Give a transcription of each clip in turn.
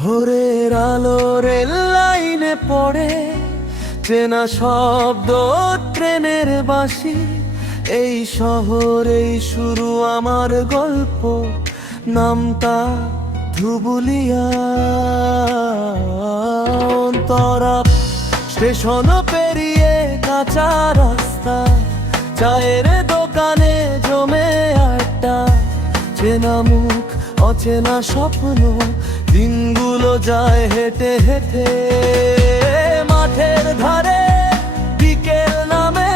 ভোরের আলো রেল লাইনে পড়ে, চেনা শব্দ ট্রেনের বাঁশি। এই শহরেই শুরু আমার গল্প, নামটা ধুবুলিয়া। অন্তরা স্টেশন পেরিয়ে কাঁচা রাস্তা, চায়ের দোকানে জমে আড্ডা। চেনা মুখ অচেনা স্বপ্ন, দিনগুলো যায় হেঁটে হেঁটে। মাঠের ধারে বিকেল নামে,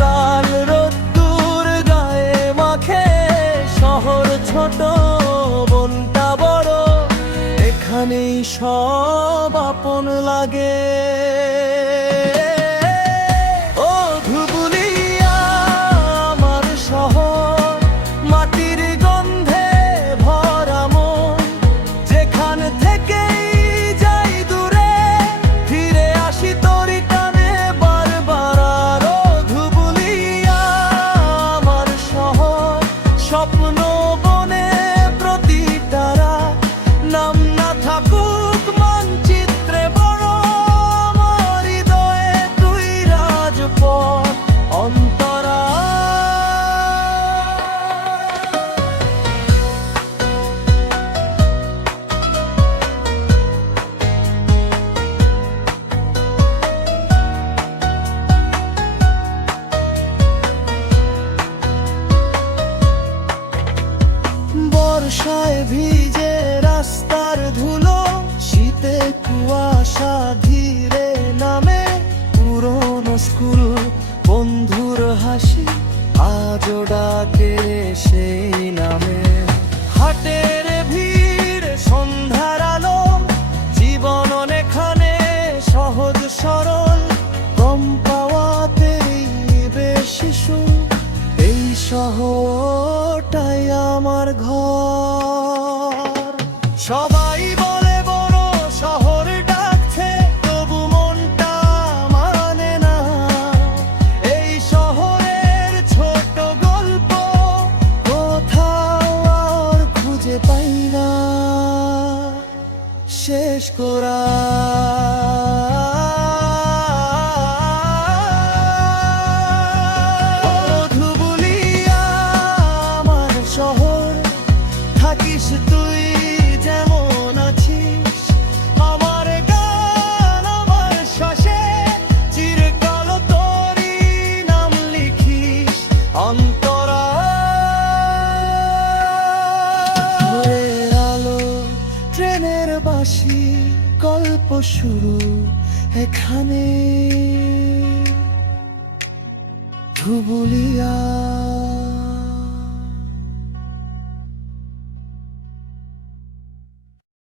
লাল রোদ্দুর গায়ে মাখে। শহর ছোট, মনটা বড়, এখানেই সব আপন লাগে। ও ধুবুলিয়া আমার শহর, মাটির গন্ধে ভরা মন। যেখান থেকেই যাই দূরে, ফিরে আসি তোরই টানে বারবার। আর ও ধুবুলিয়া আমার শহর, স্বপ্ন বনে প্রতি তারা। নাম না থাকুক মানচিত্রে বড়, আমার হৃদয়ে তুই রাজপথ। অন্তরা বর্ষায় ভিজে রাস্তার ধুলো, শীতে কুয়াশা ধীরে নামে। পুরনো স্কুল বন্ধুর হাসি আজও ডাকে সেই নামে। হাটের ভিড় সন্ধ্যার আলো, জীবন অনেকখানে সহজ সরল। কম পাওয়াতেই বেশি সুখ, এই শহরটাই আমার ঘর। সবাই বলে বড় শহর ডাকছে, তবু মনটা মানে না। এই শহরের ছোট গল্প কোথাও আর খুঁজে পাই না শেষ করা। থাকিস তুই যেমন আছিস, আমার গান আমার শ্বাসে চিরকাল তোরই নাম লিখিস। অন্তরা ভোরের আলো ট্রেনের বাঁশি, গল্প শুরু এখানে ধুবুলিয়া।